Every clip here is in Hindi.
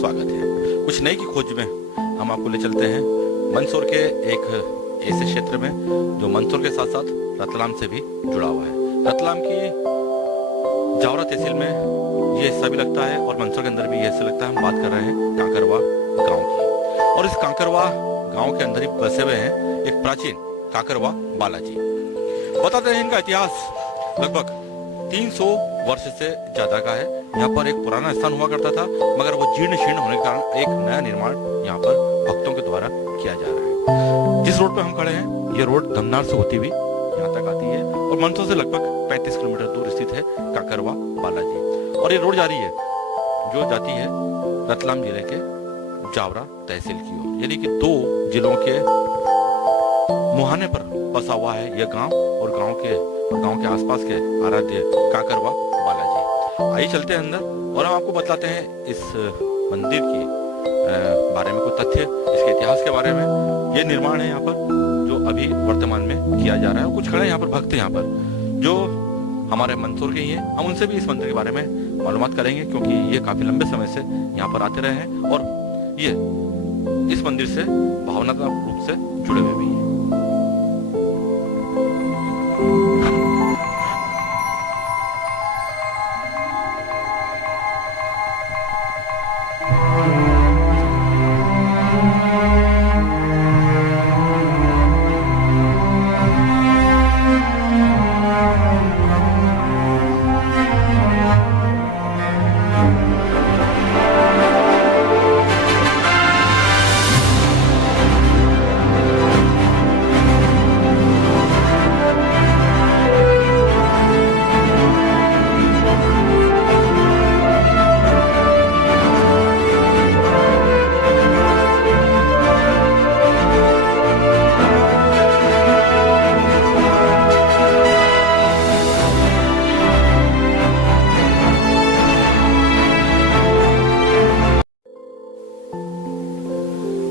स्वागत है। कुछ नई की खोज में हम आपको ले चलते हैं मंदसौर के एक ऐसे क्षेत्र में जो मंदसौर के साथ साथ रतलाम से भी जुड़ा हुआ है। रतलाम की जावरा तहसील में ये हिस्सा भी लगता है और मंदसौर के अंदर भी ये हिस्सा लगता है। हम बात कर रहे हैं कांकरवा गांव की, और इस कांकरवा गांव के अंदर ही बसे हुए हैं एक प्राचीन कांकरवा बालाजी। बताते हैं इनका इतिहास लगभग 300 वर्ष से ज्यादा का है। यहाँ पर एक पुराना स्थान हुआ करता था, मगर वो जीर्ण शीर्ण होने के कारण एक नया निर्माण यहाँ पर भक्तों के द्वारा किया जा रहा है। जिस रोड पर हम खड़े हैं ये रोड धमनार से होती हुई यहाँ तक आती है और मंदसौर से लगभग 35 किलोमीटर दूर स्थित है कांकरवा बालाजी। और ये रोड जा रही है जो जाती है रतलाम जिले के जावरा तहसील की ओर, यानी कि 2 जिलों के मुहाने पर बसा हुआ है यह गांव और गांव के आसपास के आराध्य कांकरवा बालाजी। आइए चलते हैं अंदर और हम आपको बताते हैं इस मंदिर की बारे में कुछ तथ्य, इसके इतिहास के बारे में। ये निर्माण है यहाँ पर जो अभी वर्तमान में किया जा रहा है। कुछ खड़े यहाँ पर भक्त यहाँ पर जो हमारे मंदसौर के ही हैं। हम उनसे भी इस मंदिर के बारे में मालूमात करेंगे क्योंकि ये काफी लंबे समय से यहाँ पर आते रहे हैं और ये इस मंदिर से भावनात्मक रूप से जुड़े हुए भी हैं।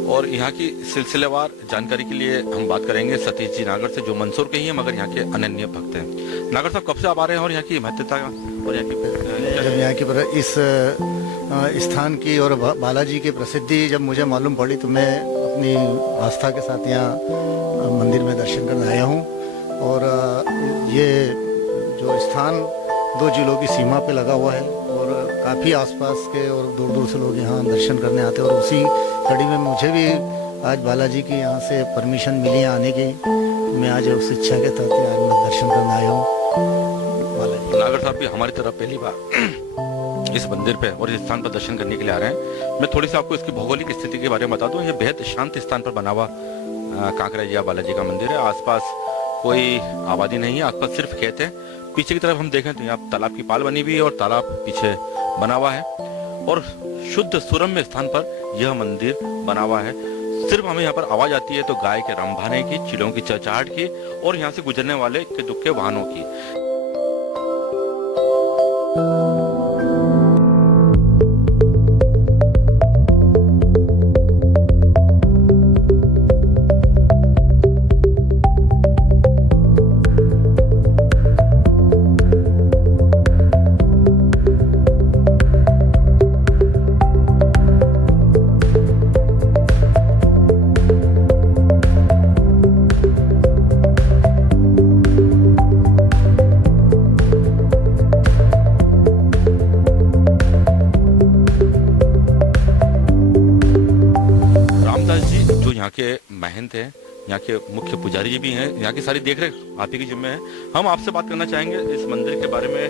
और यहाँ की सिलसिलेवार जानकारी के लिए हम बात करेंगे सतीश जी नागर से जो मंदसौर के ही हैं मगर यहाँ के अनन्य भक्त हैं। नागर साहब कब से आप आ रहे हैं और यहाँ की महत्ता और यहाँ की जब यहाँ की इस स्थान की और बालाजी की प्रसिद्धि जब मुझे मालूम पड़ी तो मैं अपनी आस्था के साथ यहाँ मंदिर में दर्शन करने आया हूँ। और ये जो स्थान 2 जिलों की सीमा पे लगा हुआ है और काफ़ी आसपास के और दूर दूर से लोग यहाँ दर्शन करने आते हैं। और उसी कड़ी में मुझे भी आज बालाजी की यहाँ से परमिशन मिली है आने की। मैं आज उस इच्छा के तहत आज मैं दर्शन करने आया हूँ बालाजी। नागर साहब भी हमारी तरफ पहली बार इस मंदिर पे और इस स्थान पर दर्शन करने के लिए आ रहे हैं। मैं थोड़ी सी आपको इसकी भौगोलिक स्थिति के बारे में बता दूं। ये बेहद शांत स्थान पर बना हुआ कांकरवा बालाजी का मंदिर है। आसपास कोई आबादी नहीं है, आसपास सिर्फ खेत है। पीछे की तरफ हम देखें तो यहाँ तालाब की पाल बनी हुई है और तालाब पीछे बना हुआ है और शुद्ध सुरम्य स्थान पर यह मंदिर बना हुआ है। सिर्फ हमें यहाँ पर आवाज आती है तो गाय के रंभाने की, चिड़ियों की चहचहाट की और यहाँ से गुजरने वाले के दुक्के वाहनों की। यहाँ के महंत हैं, यहाँ के मुख्य पुजारी जी भी हैं, यहाँ की सारी देखरेख आप ही की जिम्मे है। हम आपसे बात करना चाहेंगे इस मंदिर के बारे में।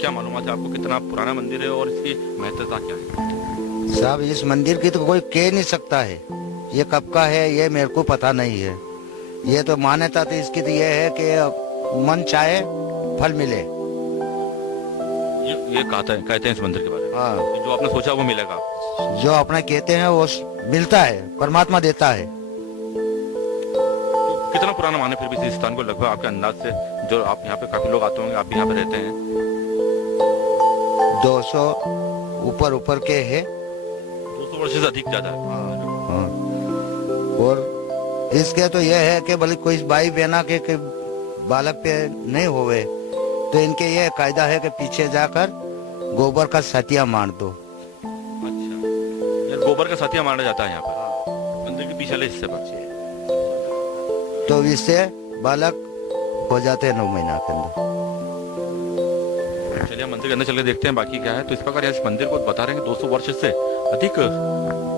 क्या मालूमात है आपको, कितना पुराना मंदिर है और इसकी महत्ता क्या है? साहब इस मंदिर की तो कोई कह नहीं सकता है, ये कब का है ये मेरे को पता नहीं है। ये तो मान्यता तो इसकी तो ये है कि मन चाहे फल मिले। ये कहते हैं इस मंदिर के बारे में। हाँ, जो आपने सोचा वो मिलेगा। जो अपना कहते हैं वो मिलता है, परमात्मा देता है। कितना पुराना माने फिर भी इस स्थान को, लगभग आपके अंदाज से, जो आप यहाँ पे काफी लोग आते होंगे, आप भी यहाँ पे रहते हैं? 200 ऊपर के है। 200 वर्ष से अधिक ज्यादा है। हाँ। और इसके तो यह है कि भले कोई भाई बहना के बालक पे नहीं होवे तो इनके ये कायदा है कि पीछे जाकर गोबर का सतिया मार दो। अच्छा। गोबर का साथिया माना जाता है यहाँ पर मंदिर के पीछे वाले हिस्से पर। तो इससे बालक हो जाते हैं 9 महीना के अंदर। चलिए हम मंदिर के अंदर चल के देखते हैं बाकी क्या है। तो इस प्रकार इस मंदिर को बता रहे हैं कि 200 वर्ष से अधिक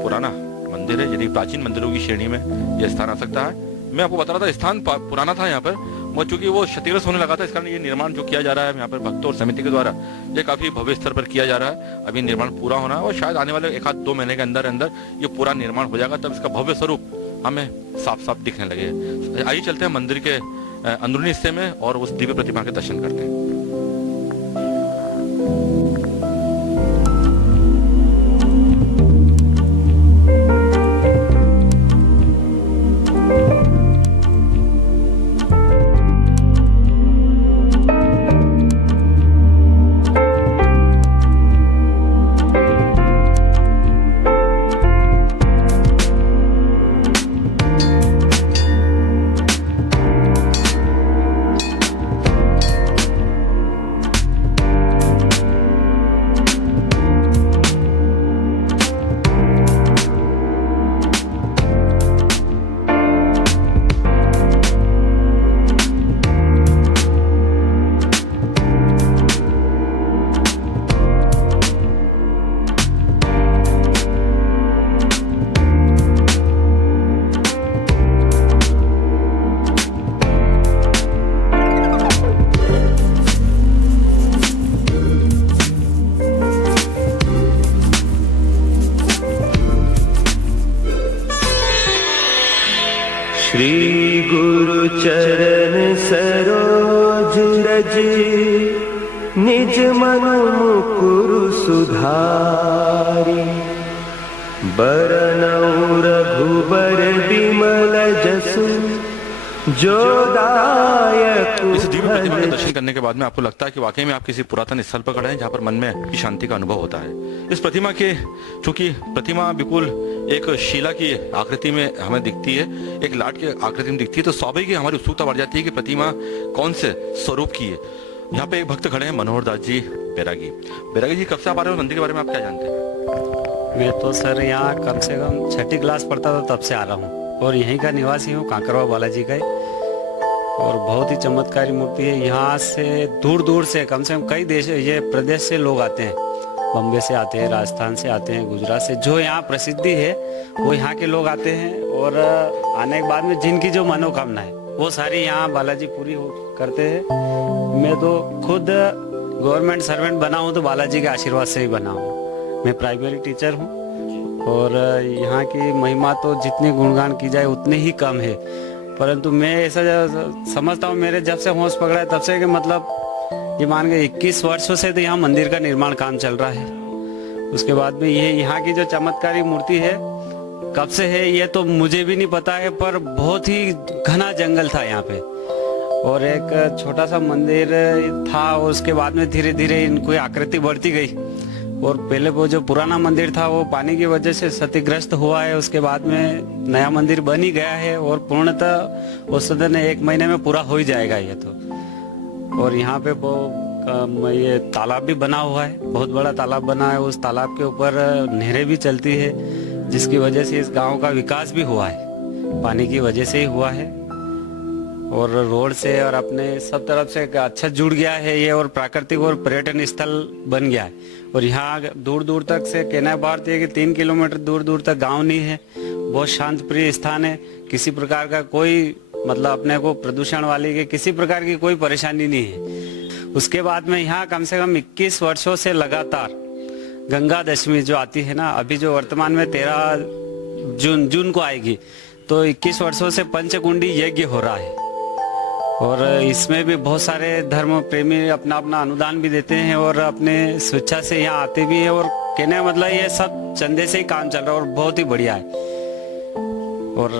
पुराना मंदिर है, यदि प्राचीन मंदिरों की श्रेणी में यह स्थान आ सकता है। मैं आपको बता रहा था स्थान पुराना था यहाँ पर, और चूंकि वो क्षतिग्रस्त होने लगा था, इस कारण ये निर्माण जो किया जा रहा है यहाँ पर भक्तों और समिति के द्वारा, ये काफी भव्य स्तर पर किया जा रहा है। अभी निर्माण पूरा होना है और शायद आने वाले 1-2 महीने के अंदर अंदर ये पूरा निर्माण हो जाएगा, तब इसका भव्य स्वरूप हमें साफ साफ दिखने लगे। आइए चलते हैं मंदिर के अंदरूनी हिस्से में और उस दिव्य प्रतिमा के दर्शन करते हैं। श्री गुरु चरण सरोज रज निज मन मुकुरु सुधारी बरनउँ रघुबर बिमल जसु जो दायक। इस दिव्य प्रतिमा के दर्शन करने के बाद में आपको लगता है कि वाकई में आप किसी पुरातन स्थल पर खड़े हैं जहाँ पर मन में शांति का अनुभव होता है। इस प्रतिमा के चूंकि प्रतिमा बिल्कुल एक शिला की आकृति में हमें दिखती है, एक लाट की आकृति में दिखती है, तो स्वाभाविक ही हमारी उत्सुकता बढ़ जाती है कि प्रतिमा कौन से स्वरूप की है। यहाँ पे एक भक्त खड़े हैं मनोहर दास जी बैरागी। बैरागी जी, कब से आप आ रहे हो मंदिर के बारे में आप क्या जानते हैं? मैं तो सर यहाँ कम से कम 6ठी क्लास पढ़ता था तब से आ रहा हूँ और यहीं का निवासी हूँ, कांकरवा बालाजी का। और बहुत ही चमत्कारी मूर्ति है। यहाँ से दूर दूर से कम कई देश ये प्रदेश से लोग आते हैं, बम्बे से आते हैं, राजस्थान से आते हैं, गुजरात से। जो यहाँ प्रसिद्धि है वो यहाँ के लोग आते हैं और आने के बाद में जिनकी जो मनोकामना है वो सारी यहाँ बालाजी पूरी करते हैं। मैं तो खुद गवर्नमेंट सर्वेंट बना हूँ तो बालाजी के आशीर्वाद से ही बना हूँ। मैं प्राइमरी टीचर हूँ और यहाँ की महिमा तो जितनी गुणगान की जाए उतनी ही कम है। परंतु मैं ऐसा समझता हूँ, मेरे जब से होश पकड़ा है तब से कि मतलब ये मान के 21 वर्षों से तो यहाँ मंदिर का निर्माण काम चल रहा है। उसके बाद में ये यहाँ की जो चमत्कारी मूर्ति है कब से है ये तो मुझे भी नहीं पता है, पर बहुत ही घना जंगल था यहाँ पे और एक छोटा सा मंदिर था। उसके बाद में धीरे धीरे इनकी आकृति बढ़ती गई और पहले वो जो पुराना मंदिर था वो पानी की वजह से क्षतिग्रस्त हुआ है। उसके बाद में नया मंदिर बन ही गया है और पूर्णतः उस सदन 1 महीने में पूरा हो ही जाएगा ये तो। और यहाँ पे वो ये तालाब भी बना हुआ है, बहुत बड़ा तालाब बना है। उस तालाब के ऊपर नहरें भी चलती है जिसकी वजह से इस गांव का विकास भी हुआ है, पानी की वजह से ही हुआ है। और रोड से और अपने सब तरफ से अच्छा जुड़ गया है ये और प्राकृतिक और पर्यटन स्थल बन गया है। और यहाँ दूर दूर तक से कहना बात है कि 3 किलोमीटर दूर दूर तक गांव नहीं है, बहुत शांत प्रिय स्थान है। किसी प्रकार का कोई मतलब अपने को प्रदूषण वाली के किसी प्रकार की कोई परेशानी नहीं है। उसके बाद में यहाँ कम से कम 21 वर्षों से लगातार गंगा दशमी जो आती है ना, अभी जो वर्तमान में 13 जून को आएगी, तो 21 वर्षों से पंचकुंडी यज्ञ हो रहा है। और इसमें भी बहुत सारे धर्म प्रेमी अपना अपना अनुदान भी देते हैं और अपने स्वेच्छा से यहाँ आते भी हैं। और कहने का मतलब ये सब चंदे से ही काम चल रहा है और बहुत ही बढ़िया है। और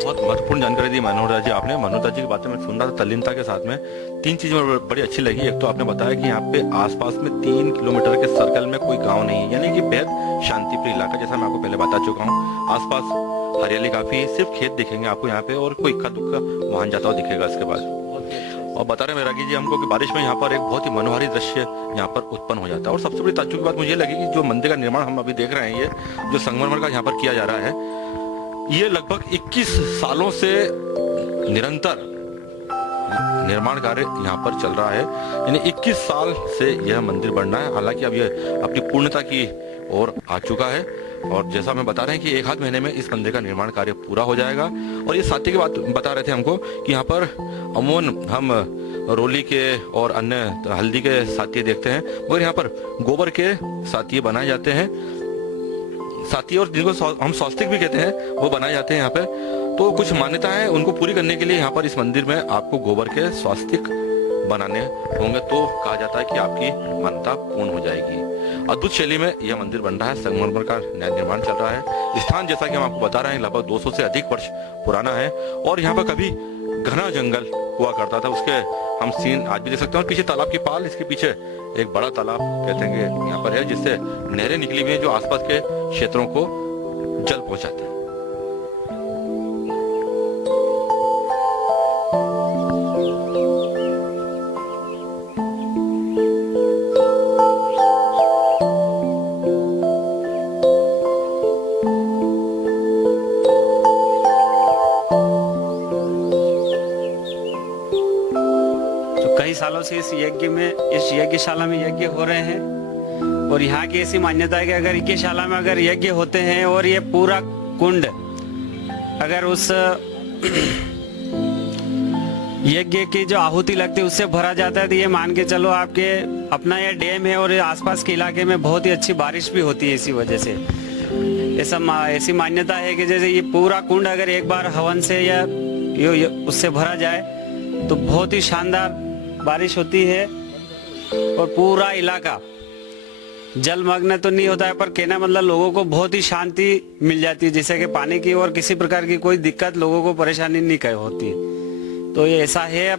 बहुत महत्वपूर्ण जानकारी दी मनोहर दास जी आपने। मनोहर दास जी की बातें मैं सुन रहा था तल्लीनता के साथ में। 3 चीजें बड़ी अच्छी लगी। एक तो आपने बताया कि यहाँ पे आसपास में 3 किलोमीटर के सर्कल में कोई गांव नहीं है, यानी कि बेहद शांतिप्रिय इलाका, जैसा मैं आपको पहले बता चुका हूँ। आसपास हरियाली काफी, सिर्फ खेत दिखेंगे आपको यहाँ पे और कोई इक्का दुक्का वाहन जाता हुआ दिखेगा इसके बाद। और बता रहे मेरागी जी हमको कि बारिश में यहाँ पर एक बहुत ही मनोहारी दृश्य यहाँ पर उत्पन्न हो जाता है। और सबसे बड़ी ताज्जुब की बात मुझे लगी कि जो मंदिर का निर्माण हम अभी देख रहे हैं, ये जो संगमरमर का यहाँ पर किया जा रहा है, ये लगभग 21 सालों से निरंतर निर्माण कार्य यहाँ पर चल रहा है। यानी 21 साल से यह मंदिर बन रहा है। हालांकि अब यह अपनी पूर्णता की ओर आ चुका है और जैसा हमें बता रहे हैं कि 1 आध महीने में इस मंदिर का निर्माण कार्य पूरा हो जाएगा। और ये साथी की बात बता रहे थे हमको कि यहाँ पर अमूमन हम रोली के और अन्य हल्दी के साथी देखते हैं, मगर यहाँ पर गोबर के साथी बनाए जाते हैं, साथी और जिनको हम स्वास्तिक भी कहते हैं, वो बनाए जाते हैं यहाँ पे। तो कुछ मान्यताएं उनको पूरी करने के लिए यहाँ पर इस मंदिर में आपको गोबर के स्वास्तिक बनाने होंगे, तो कहा जाता है कि आपकी मान्यता पूर्ण हो जाएगी। अद्भुत शैली में यह मंदिर बन रहा है, संगमरमर का निर्माण चल रहा है। स्थान जैसा कि हम आपको बता रहे हैं लगभग 200 से अधिक वर्ष पुराना है और यहाँ पर कभी घना जंगल हुआ करता था, उसके हम सीन आज भी देख सकते हैं। और पीछे तालाब की पाल, इसके पीछे एक बड़ा तालाब कहते हैं कि यहाँ पर है, जिससे नहरें निकली हुई है जो आसपास के क्षेत्रों को जल पहुंचाते हैं। कई सालों से इस यज्ञशाला में यज्ञ हो रहे हैं और यहाँ की ऐसी मान्यता है कि अगर यज्ञशाला में अगर यज्ञ होते हैं और ये पूरा कुंड अगर उस यज्ञ की जो आहुति लगती है उससे भरा जाता है, तो ये मान के चलो आपके अपना ये डैम है और आसपास के इलाके में बहुत ही अच्छी बारिश भी होती है। इसी वजह से ऐसी मान्यता है कि जैसे ये पूरा कुंड अगर एक बार हवन से या उससे भरा जाए तो बहुत ही शानदार बारिश होती है और पूरा इलाका जलमग्न तो नहीं होता है, पर कहना मतलब लोगों को बहुत ही शांति मिल जाती है, जैसे कि पानी की और किसी प्रकार की कोई दिक्कत लोगों को परेशानी नहीं होती। तो ये ऐसा है।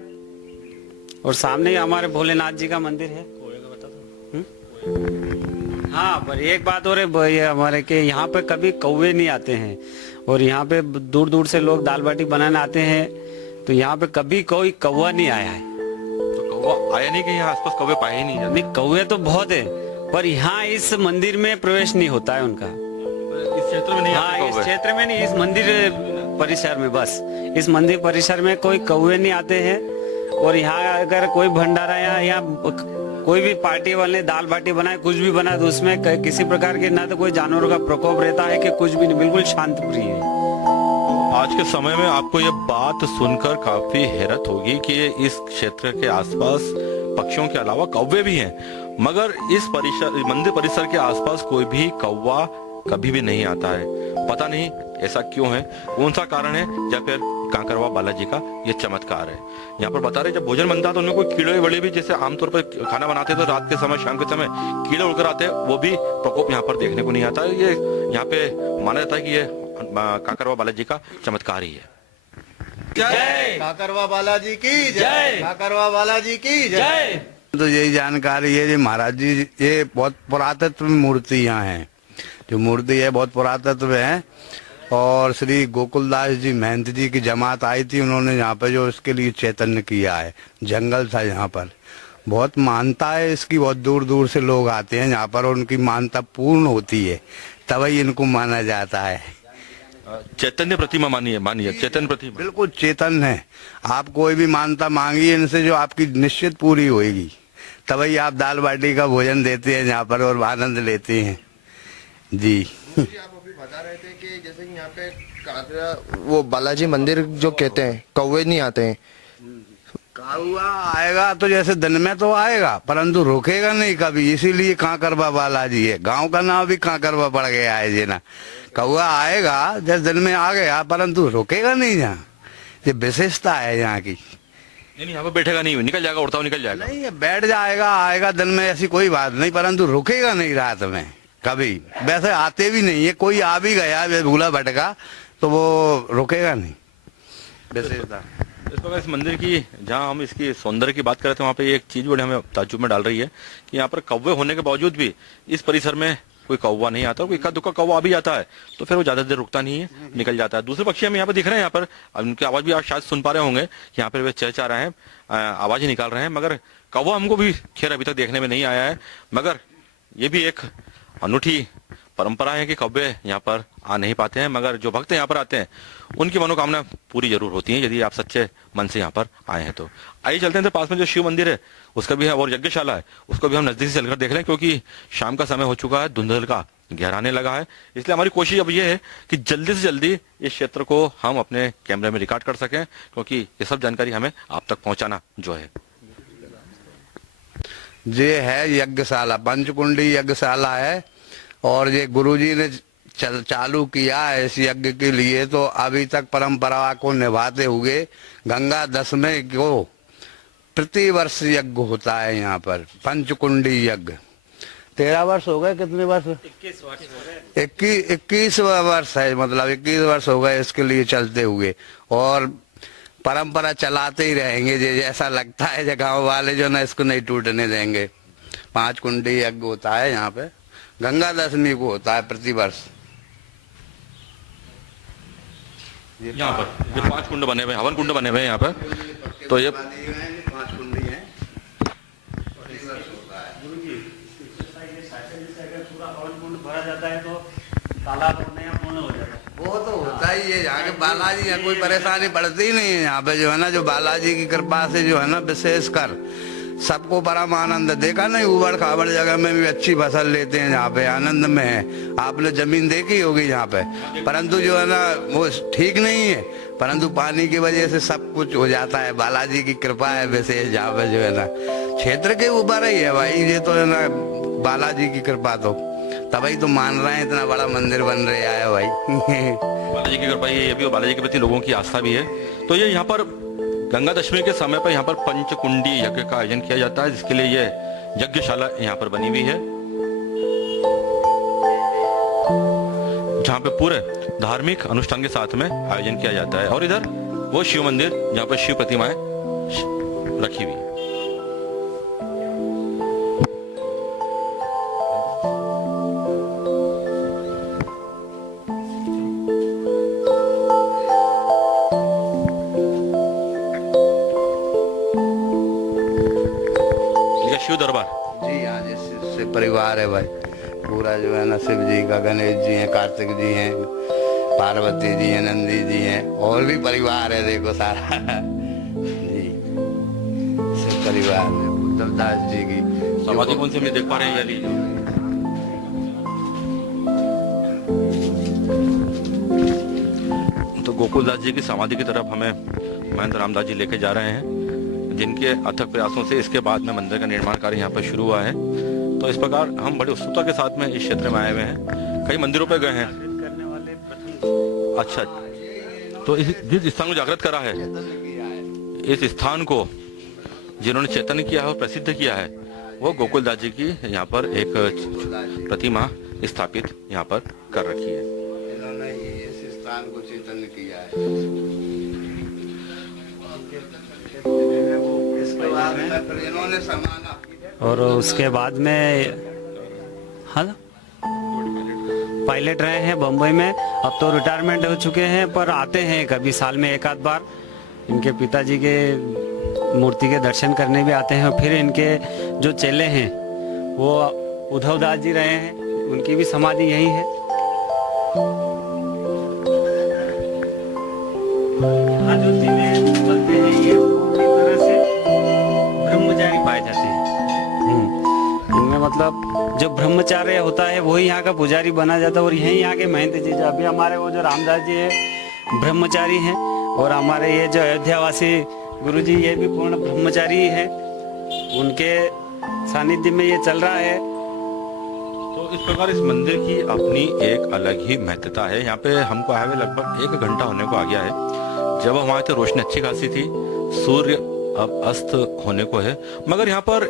और सामने ही हमारे भोलेनाथ जी का मंदिर है। हाँ, पर एक बात और है ये हमारे के यहाँ पे कभी कौवे नहीं आते हैं और यहाँ पे दूर दूर से लोग दाल बाटी बनाने आते हैं, तो यहाँ पे कभी कोई कौवा नहीं आया है। कौवा आया नहीं कि यहाँ आसपास कौवे पाए ही नहीं? नहीं, कौवे तो बहुत है पर यहाँ इस मंदिर में प्रवेश नहीं होता है उनका। इस क्षेत्र में नहीं? हाँ, इस क्षेत्र में नहीं, इस मंदिर परिसर में, बस इस मंदिर परिसर में कोई कौवे नहीं आते हैं। और यहाँ अगर कोई भंडारा या कोई भी पार्टी वाले दाल बाटी बनाए, कुछ भी बनाए, तो उसमें किसी प्रकार के ना तो कोई जानवरों का प्रकोप रहता है कि कुछ भी नहीं, बिल्कुल शांत प्रिय है। आज के समय में आपको ये बात सुनकर काफी हैरत होगी कि इस क्षेत्र के आसपास पक्षियों के अलावा कौवे भी हैं, मगर इस मंदिर परिसर के आसपास कोई भी कौवा कभी भी नहीं आता है। पता नहीं ऐसा क्यों है, कौन सा कारण है, या फिर कांकरवा बालाजी का ये चमत्कार है। यहाँ पर बता रहे जब भोजन बनता है तो उनमें कोई कीड़े वड़े भी, जैसे आमतौर पर खाना बनाते हैं तो रात के समय, शाम के समय कीड़े उड़कर आते हैं, वो भी प्रकोप यहाँ पर देखने को नहीं आता है। ये यहाँ पे माना जाता है कि ये कांकरवा बालाजी का चमत्कार ही है। जय काकरवा बालाजी की जय, काकरवा बालाजी की जय। तो यही जानकारी है जी महाराज जी, ये बहुत पुरातत्व मूर्ति यहाँ है, जो मूर्ति है बहुत पुरातत्व है। और श्री गोकुलदास जी महंत जी की जमात आई थी, उन्होंने यहाँ पे जो इसके लिए चैतन्य किया है। जंगल था यहाँ पर, बहुत मानता है इसकी, बहुत दूर दूर से लोग आते हैं यहाँ पर, उनकी मानता पूर्ण होती है, तभी इनको माना जाता है। चैतन्य प्रतिमा मानिए चैतन्य प्रतिमा बिल्कुल चेतन है। आप कोई भी मानता मांगिए इनसे, जो आपकी निश्चित पूरी होएगी, तभी आप दाल बाटी का भोजन देते हैं यहाँ पर और आनंद लेते हैं जी। आप अभी बता रहे थे कि जैसे यहाँ पे काकरा वो बालाजी मंदिर जो कहते हैं, कौवे नहीं आते हैं। कौवा आएगा तो जैसे दिन में तो आएगा, परंतु रुकेगा नहीं कभी, इसीलिए कांकरवा बालाजी है। गांव का नाम भी कांकरवा पड़ गया है जी ना। कौवा आएगा जैसे दिन में आ गया, परंतु रुकेगा नहीं यहाँ, ये विशेषता है यहाँ की। नहीं, यहाँ पे बैठेगा नहीं, निकल जाएगा, उड़ता हुआ निकल जाएगा। नहीं, ये बैठ जाएगा, आएगा दिन में, ऐसी कोई बात नहीं, परंतु रुकेगा नहीं रात में कभी। वैसे आते भी नहीं है, कोई आ भी गया भूला भटका तो वो रुकेगा नहीं, विशेषता। इस प्रकार इस मंदिर की, जहाँ हम इसकी सौंदर्य की बात कर रहे थे, वहाँ पे एक चीज बड़ी हमें ताज्जुब में डाल रही है कि यहाँ पर कौवे होने के बावजूद भी इस परिसर में कोई कौवा नहीं आता, कोई इक्का दुक्का कौवा आ भी जाता है तो फिर वो ज्यादा देर रुकता नहीं है, निकल जाता है। दूसरे पक्षी हम यहाँ पर दिख रहे हैं, यहाँ पर उनकी आवाज भी आप शायद सुन पा रहे होंगे, यहाँ पर वे चहचहा रहे हैं, आवाज ही निकाल रहे हैं, मगर कौवा हमको भी खैर अभी तक देखने में नहीं आया है। मगर ये भी एक अनूठी परंपरा है कि कौवे यहाँ पर आ नहीं पाते हैं, मगर जो भक्त यहाँ पर आते हैं उनकी मनोकामना पूरी जरूर होती है यदि आप सच्चे मन से यहाँ पर आए हैं तो। आइए चलते हैं, तो पास में जो शिव मंदिर है उसका भी है और यज्ञशाला है उसको भी हम नजदीक से चलकर देख लें, क्योंकि शाम का समय हो चुका है, धुंधल का गहराने लगा है, इसलिए हमारी कोशिश अब ये है कि जल्दी से जल्दी इस क्षेत्र को हम अपने कैमरे में रिकॉर्ड कर सकें, क्योंकि ये सब जानकारी हमें आप तक पहुंचाना जो है। ये है यज्ञशाला, पंचकुंडी यज्ञशाला है, और ये गुरुजी ने चालू किया है इस यज्ञ के लिए। तो अभी तक परंपरा को निभाते हुए गंगा दशमी को प्रतिवर्ष यज्ञ होता है यहाँ पर, पंचकुंडी यज्ञ। 13 वर्ष हो गए, कितने वर्ष? 21 वर्ष हो गए। 21 वर्ष है, मतलब 21 वर्ष हो गए इसके लिए चलते हुए, और परंपरा चलाते ही रहेंगे। जैसा लगता है गाँव वाले जो ना इसको नहीं टूटने देंगे। 5 कुंडी यज्ञ होता है यहाँ पे, गंगा दशमी को होता है प्रतिवर्ष। यहाँ पर ये 5 कुंड बने हुए, हवन कुंड बने हुए हैं यहाँ पर, तो ये 5 कुंडी हैं। भरा जाता है तो तालाब पूर्ण हो जाता है। वो तो होता ही है, यहाँ के बालाजी है, कोई परेशानी पड़ती ही नहीं है यहाँ पे, जो है ना, जो बालाजी की कृपा से जो है ना विशेषकर सबको परम आनंद। देखा नहीं, उबड़ खाबड़ जगह में भी अच्छी फसल लेते हैं, यहाँ पे आनंद में है। आपने जमीन देखी होगी यहाँ पे, परंतु जो है ना वो ठीक नहीं है, परंतु पानी की वजह से सब कुछ हो जाता है। बालाजी की कृपा है विशेष यहाँ पे, जो है ना क्षेत्र के ऊपर ही है भाई, ये तो है ना बालाजी की कृपा, तो तभी तो मान रहे हैं इतना बड़ा मंदिर बन रहा है भाई। बालाजी की कृपा ये भी, बालाजी के प्रति लोगों की आस्था भी है। तो ये यहाँ पर गंगा दशमी के समय पर यहाँ पर पंचकुंडी यज्ञ का आयोजन किया जाता है, जिसके लिए ये यज्ञशाला यहाँ पर बनी हुई है, जहाँ पे पूरे धार्मिक अनुष्ठान के साथ में आयोजन किया जाता है। और इधर वो शिव मंदिर जहाँ पर शिव प्रतिमाएं रखी हुई है। शिव दरबार जी हाँ, जैसे परिवार है भाई पूरा, जो है ना शिव जी का, गणेश जी हैं, कार्तिक जी हैं, पार्वती जी हैं, नंदी जी हैं, और भी परिवार है देखो सारा। जी शिव परिवार है। उद्धवदास जी की समाधि कौन से में देख पा रहे हैं यानी, तो गोकुलदास जी की समाधि की तरफ हमें महंत रामदास जी लेके जा रहे हैं, जिनके अथक प्रयासों से इसके बाद में मंदिर का निर्माण कार्य यहाँ पर शुरू हुआ है। तो इस प्रकार हम बड़ी उत्सुकता के साथ में इस क्षेत्र में आए हुए हैं, कई मंदिरों पे गए हैं। अच्छा, तो जिस स्थान को जागृत करा है, इस स्थान को जिन्होंने चैतन्य किया है और प्रसिद्ध किया है, वो गोकुलदास जी की यहाँ पर एक प्रतिमा स्थापित यहाँ पर कर रखी है। इन्होंने इस स्थान को चैतन्य किया है। और उसके बाद में हाँ पायलट रहे हैं बम्बई में, अब तो रिटायरमेंट हो चुके हैं, पर आते हैं कभी साल में एक आध बार। इनके पिताजी के मूर्ति के दर्शन करने भी आते हैं। फिर इनके जो चेले हैं वो उद्धवदास जी रहे हैं, उनकी भी समाधि यही है। यहाँ जो चेले चलते हैं ये पूरी तरह से ब्रह्मचारी पाए जाते हैं। इनमें मतलब जो ब्रह्मचार्य होता है वही यहाँ का पुजारी बना जाता है। और यही यहाँ के महंत जी, जो अभी हमारे वो जो रामदास जी है ब्रह्मचारी हैं, और हमारे ये जो अयोध्यावासी गुरु जी ये भी पूर्ण ब्रह्मचारी है, उनके सानिध्य में ये चल रहा है। तो इस प्रकार इस मंदिर की अपनी एक अलग ही महत्ता है। यहाँ पे हमको आए हुए लगभग 1 घंटा होने को आ गया है। जब हम आए थे रोशनी अच्छी खासी थी, सूर्य अब अस्त होने को है, मगर यहाँ पर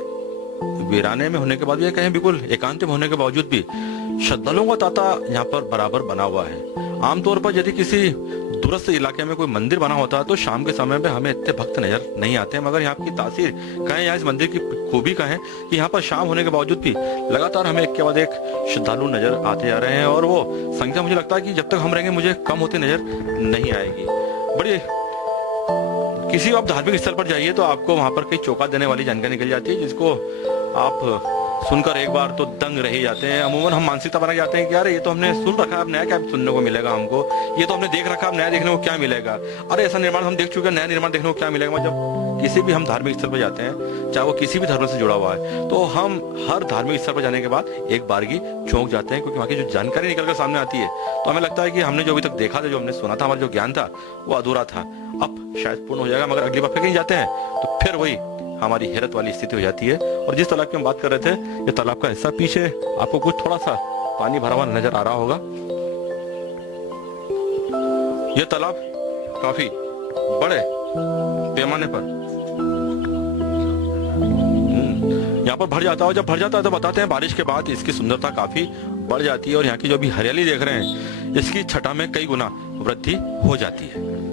वीराने में होने के बाद भी, कहीं बिल्कुल एकांत में होने के बावजूद भी श्रद्धालुओं का तांता यहाँ पर बराबर बना हुआ है। आमतौर पर यदि किसी दूरस्थ इलाके में कोई मंदिर बना होता है तो शाम के समय में हमें इतने भक्त नजर नहीं आते हैं, मगर यहाँ की तासीर कहें या इस मंदिर की खूबी कहें कि यहाँ पर शाम होने के बावजूद भी लगातार हमें एक के बाद एक श्रद्धालु नजर आते जा रहे हैं, और वो संख्या मुझे लगता है कि जब तक हम रहेंगे मुझे कम होती नजर नहीं आएगी। बड़ी किसी आप धार्मिक स्थल पर जाइए तो आपको वहां पर कई चौंका देने वाली जानकारी निकल जाती है, जिसको आप सुनकर एक बार तो दंग रह ही जाते हैं। अमूमन हम मानसिकता बना जाते हैं कि यार ये तो हमने सुन रखा है, अब नया क्या सुनने को मिलेगा हमको, ये तो हमने देख रखा है, अब नया देखने को क्या मिलेगा, अरे ऐसा निर्माण हम देख चुके हैं, नया निर्माण देखने को क्या मिलेगा। जब किसी भी हम धार्मिक स्थल पर जाते हैं, चाहे वो किसी भी धर्म से जुड़ा हुआ है, तो हम हर धार्मिक स्थल पर जाने के बाद एक बारगी चौंक जाते हैं, क्योंकि वहाँ की जो जानकारी निकल कर सामने आती है तो हमें लगता है कि हमने जो अभी तक देखा था, जो हमने सुना था, हमारा जो ज्ञान था वो अधूरा था, अब शायद पूर्ण हो जाएगा। मगर अगली बार फिर कहीं जाते हैं तो फिर वही हमारी हैरत वाली स्थिति हो जाती है। और जिस तालाब की हम बात कर रहे थे, ये तालाब का हिस्सा पीछे आपको कुछ थोड़ा सा पानी भरा हुआ नजर आ रहा होगा। यह तालाब काफी बड़े पैमाने पर यहाँ पर भर जाता है, और जब भर जाता है तो बताते हैं बारिश के बाद इसकी सुंदरता काफी बढ़ जाती है, और यहाँ की जो भी हरियाली देख रहे हैं इसकी छटा में कई गुना वृद्धि हो जाती है।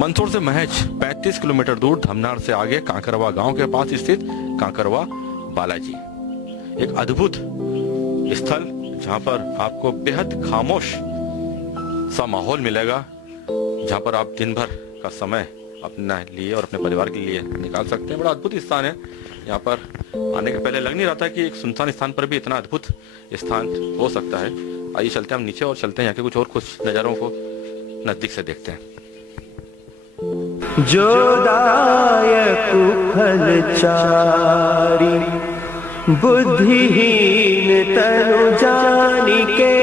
मंदसौर से महज 35 किलोमीटर दूर धमनार से आगे कांकरवा गांव के पास स्थित कांकरवा बालाजी, एक अद्भुत स्थल जहां पर आपको बेहद खामोश सा माहौल मिलेगा, जहां पर आप दिन भर का समय अपने लिए और अपने परिवार के लिए निकाल सकते हैं। बड़ा अद्भुत स्थान है। यहाँ पर आने के पहले लग नहीं रहा था कि एक सुनसान स्थान पर भी इतना अद्भुत स्थान हो सकता है। आइए चलते हैं हम नीचे और चलते हैं यहाँ के कुछ और खुश नजारों को नजदीक से देखते हैं। जो दायक फल चारी बुद्धिहीन तनु जानिके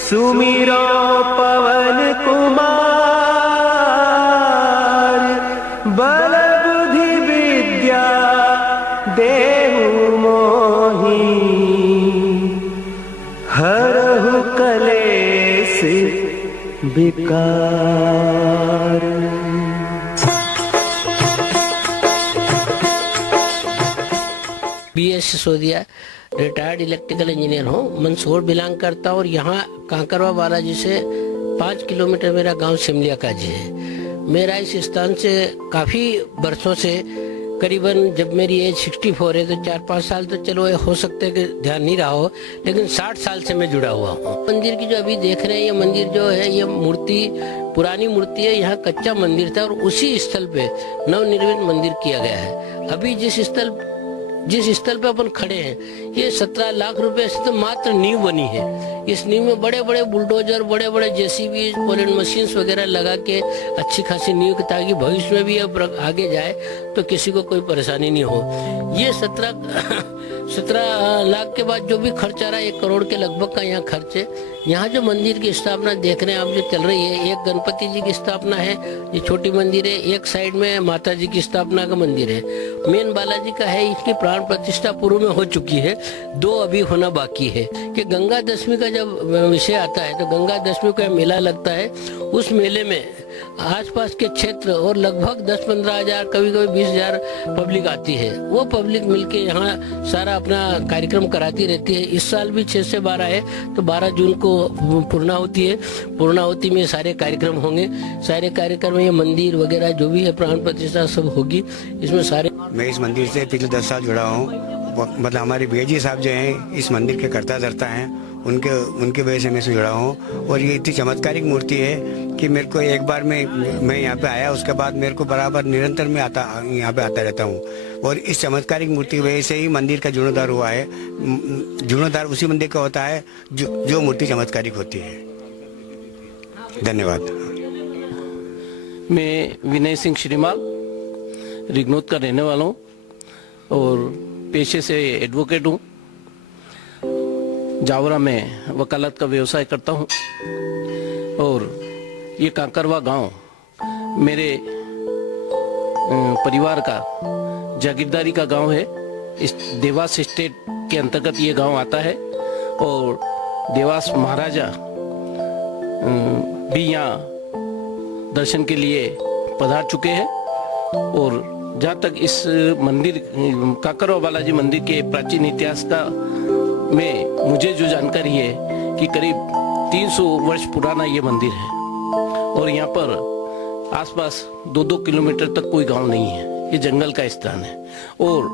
सुमिरो पवन कुमार बल बुद्धि विद्या देहु मोहि हरहु कलेश विकार। BS Sisodia, retired electrical engineer हूँ, मंदसौर बिलोंग करता हूँ, और यहाँ कांकरवा बालाजी से 5 किलोमीटर मेरा गांव सिमलिया का जी है। मेरा इस स्थान से काफ़ी वर्षों से, करीबन जब मेरी एज 64 है तो 4-5 साल तो चलो ये हो सकता है कि ध्यान नहीं रहा हो, लेकिन 60 साल से मैं जुड़ा हुआ हूँ। मंदिर की जो अभी देख रहे हैं, ये मंदिर जो है, ये मूर्ति पुरानी मूर्ति है। यहाँ कच्चा मंदिर था और उसी स्थल पे नवनिर्मित मंदिर किया गया है। अभी जिस स्थल पे अपन खड़े हैं, ये 17 लाख रुपए से तो मात्र नींव बनी है। इस नींव में बड़े बड़े बुलडोजर, बड़े बड़े जेसीबी, पोलैंड मशीन्स वगैरह लगा के अच्छी खासी नींव, ताकि भविष्य में भी अब आगे जाए तो किसी को कोई परेशानी नहीं हो। ये 17 लाख के बाद जो भी खर्च आ रहा है, 1 करोड़ के लगभग का यहाँ खर्च है। यहाँ जो मंदिर की स्थापना देख रहे हैं आप, जो चल रही है, एक गणपति जी की स्थापना है, ये छोटी मंदिर है, एक साइड में माता जी की स्थापना का मंदिर है। मेन बालाजी का है, इसकी प्राण प्रतिष्ठा पूर्व में हो चुकी है, 2 अभी होना बाकी है। कि गंगा दशमी का जब विषय आता है तो गंगा दशमी का मेला लगता है। उस मेले में आसपास के क्षेत्र और लगभग 10-15 हजार, कभी कभी 20 हजार पब्लिक आती है। वो पब्लिक मिलके यहाँ सारा अपना कार्यक्रम कराती रहती है। इस साल भी 6 से 12 है, तो 12 जून को पूर्णाहुति है। पूर्णाहुति में सारे कार्यक्रम होंगे। सारे कार्यक्रम में ये मंदिर वगैरह जो भी है, प्राण प्रतिष्ठा सब होगी इसमें सारे। मैं इस मंदिर से पिछले 10 साल जुड़ा हूँ। मतलब हमारे भैया साहब जो हैं इस मंदिर के कर्ता धर्ता हैं, उनके वजह से मैं इससे जुड़ा हूँ। और ये इतनी चमत्कारिक मूर्ति है कि मेरे को एक बार मैं यहाँ पे आया, उसके बाद मेरे को बराबर निरंतर में यहाँ पे आता रहता हूँ। और इस चमत्कारिक मूर्ति की वजह से ही मंदिर का जीर्णोद्धार हुआ है। जीर्णोद्धार उसी मंदिर का होता है जो मूर्ति चमत्कारिक होती है। धन्यवाद। मैं विनय सिंह श्रीमाल रिगनौत का रहने वाला हूँ और पेशे से एडवोकेट हूँ। जावरा में वकालत का व्यवसाय करता हूँ। और ये कांकरवा गांव मेरे परिवार का जागीरदारी का गांव है। इस देवास स्टेट के अंतर्गत ये गांव आता है। और देवास महाराजा भी यहाँ दर्शन के लिए पधार चुके हैं। और जहाँ तक इस मंदिर कांकरवा बालाजी मंदिर के प्राचीन इतिहास का में मुझे जो जानकारी है कि करीब 300 वर्ष पुराना ये मंदिर है और यहाँ पर आसपास 2-2 किलोमीटर तक कोई गांव नहीं है। ये जंगल का स्थान है और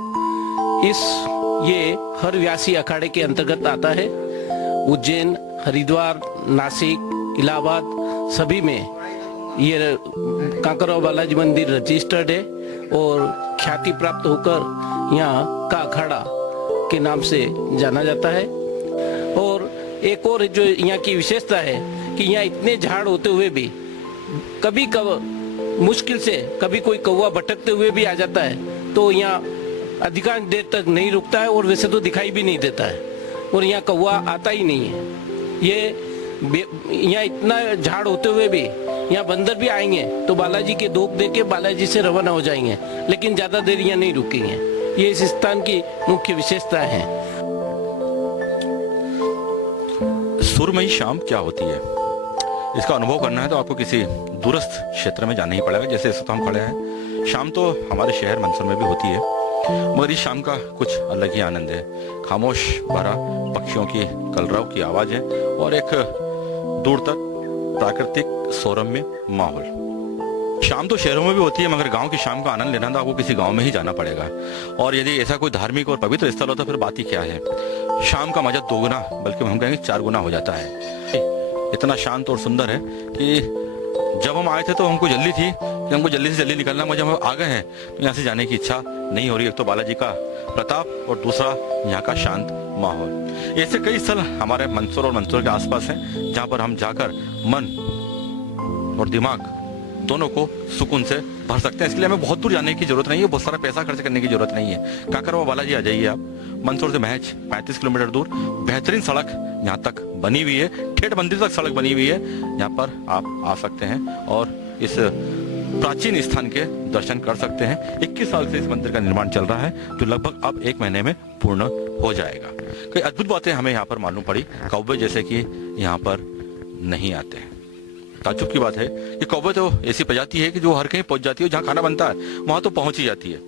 ये हर व्यासी अखाड़े के अंतर्गत आता है। उज्जैन, हरिद्वार, नासिक, इलाहाबाद सभी में ये कांकरवा बालाजी मंदिर रजिस्टर्ड है और ख्याति प्राप्त होकर यहाँ का अखाड़ा के नाम से जाना जाता है। और एक और जो यहाँ की विशेषता है कि यहाँ इतने झाड़ होते हुए भी कभी मुश्किल से कभी कोई कौवा भटकते हुए भी आ जाता है तो यहाँ अधिकांश देर तक नहीं रुकता है और वैसे तो दिखाई भी नहीं देता है और यहाँ कौवा आता ही नहीं है। यहाँ इतना झाड़ होते हुए भी यहाँ बंदर भी आएंगे तो बालाजी के धूप देके बालाजी से रवाना हो जाएंगे, लेकिन ज्यादा देर यहाँ नहीं रुकेंगे। ये इस स्थान की मुख्य विशेषता है। सुरमई शाम क्या होती है, इसका अनुभव करना है तो आपको किसी दूरस्थ क्षेत्र में जाना ही पड़ेगा। जैसे इस वक्त हम खड़े हैं, शाम तो हमारे शहर मंदसौर में भी होती है, मगर इस शाम का कुछ अलग ही आनंद है। खामोश भरा पक्षियों की कलरव की आवाजें और एक दूर तक प्राकृतिक सौरम्य माहौल। शाम तो शहरों में भी होती है, मगर गांव की शाम का आनंद लेना तो आपको किसी गांव में ही जाना पड़ेगा। और यदि ऐसा कोई धार्मिक और पवित्र स्थल होता फिर बात ही क्या है। शाम का मजा 2 गुना बल्कि हम कहेंगे 4 गुना हो जाता है। इतना शांत और सुंदर है कि जब हम आए थे तो हमको जल्दी थी कि हमको जल्दी से जल्दी निकलना, मगर जब हम आ गए हैं तो यहाँ से जाने की इच्छा नहीं हो रही। एक तो बालाजी का प्रताप और दूसरा यहाँ का शांत माहौल। ऐसे कई स्थल हमारे मंदसौर और मंदसौर के आसपास हैं जहाँ पर हम जाकर मन और दिमाग दोनों को सुकून से भर सकते हैं। इसके लिए हमें बहुत दूर जाने की जरूरत नहीं है, बहुत सारा पैसा खर्च करने की जरूरत नहीं है। कांकरवा बालाजी आ जाइए आप, मंदसौर से महज 35 किलोमीटर दूर बेहतरीन सड़क यहाँ तक बनी हुई है, ठेठ मंदिर तक सड़क बनी हुई है। यहाँ पर आप आ सकते हैं और इस प्राचीन स्थान के दर्शन कर सकते हैं। 21 साल से इस मंदिर का निर्माण चल रहा है, जो लगभग अब 1 महीने में पूर्ण हो जाएगा। कई अद्भुत बातें हमें यहाँ पर मालूम पड़ी। कौवे जैसे कि यहाँ पर नहीं आते हैं। ताज्जुब की बात है कि कौवे तो ऐसी प्रजाति है कि जो हर कहीं पहुंच जाती है, जहाँ खाना बनता है वहां तो पहुंच ही जाती है।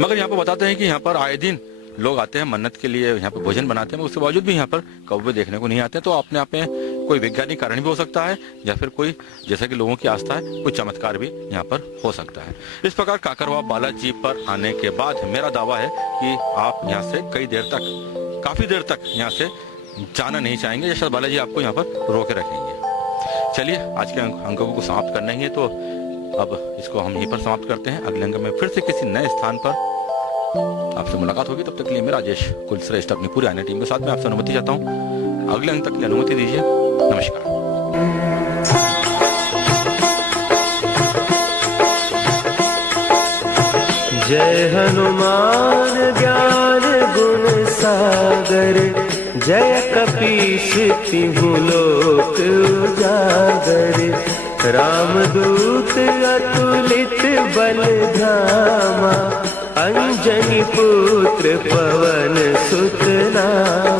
मगर यहाँ पर बताते हैं कि यहाँ पर आए दिन लोग आते हैं मन्नत के लिए, यहाँ पर भोजन बनाते हैं, उसके बावजूद भी यहाँ पर कौवे देखने को नहीं आते। तो अपने आप में कोई वैज्ञानिक कारण भी हो सकता है या फिर कोई जैसा कि लोगों की आस्था है, कोई चमत्कार भी यहाँ पर हो सकता है। इस प्रकार कांकरवा बालाजी पर आने के बाद मेरा दावा है कि आप यहाँ से काफी देर तक यहाँ से जाना नहीं चाहेंगे, जैसा बालाजी आपको यहाँ पर रोके रखेंगे। चलिए, आज के अंकों को समाप्त करना ही है तो अब इसको हम यहीं पर समाप्त करते हैं। अगले अंक में फिर से किसी नए स्थान पर आपसे मुलाकात होगी। तब तक के लिए मैं राजेश कुलश्रेष्ठ अपनी पूरी आने टीम के साथ में आपसे अनुमति चाहता हूँ। अगले अंक तक की अनुमति दीजिए। नमस्कार। जय हनुमान ज्ञान गुण सागर, जय कपीश तिहु लोक उजागर। रामदूत अतुलित बल धामा, अंजनी पुत्र पवन सुत नामा।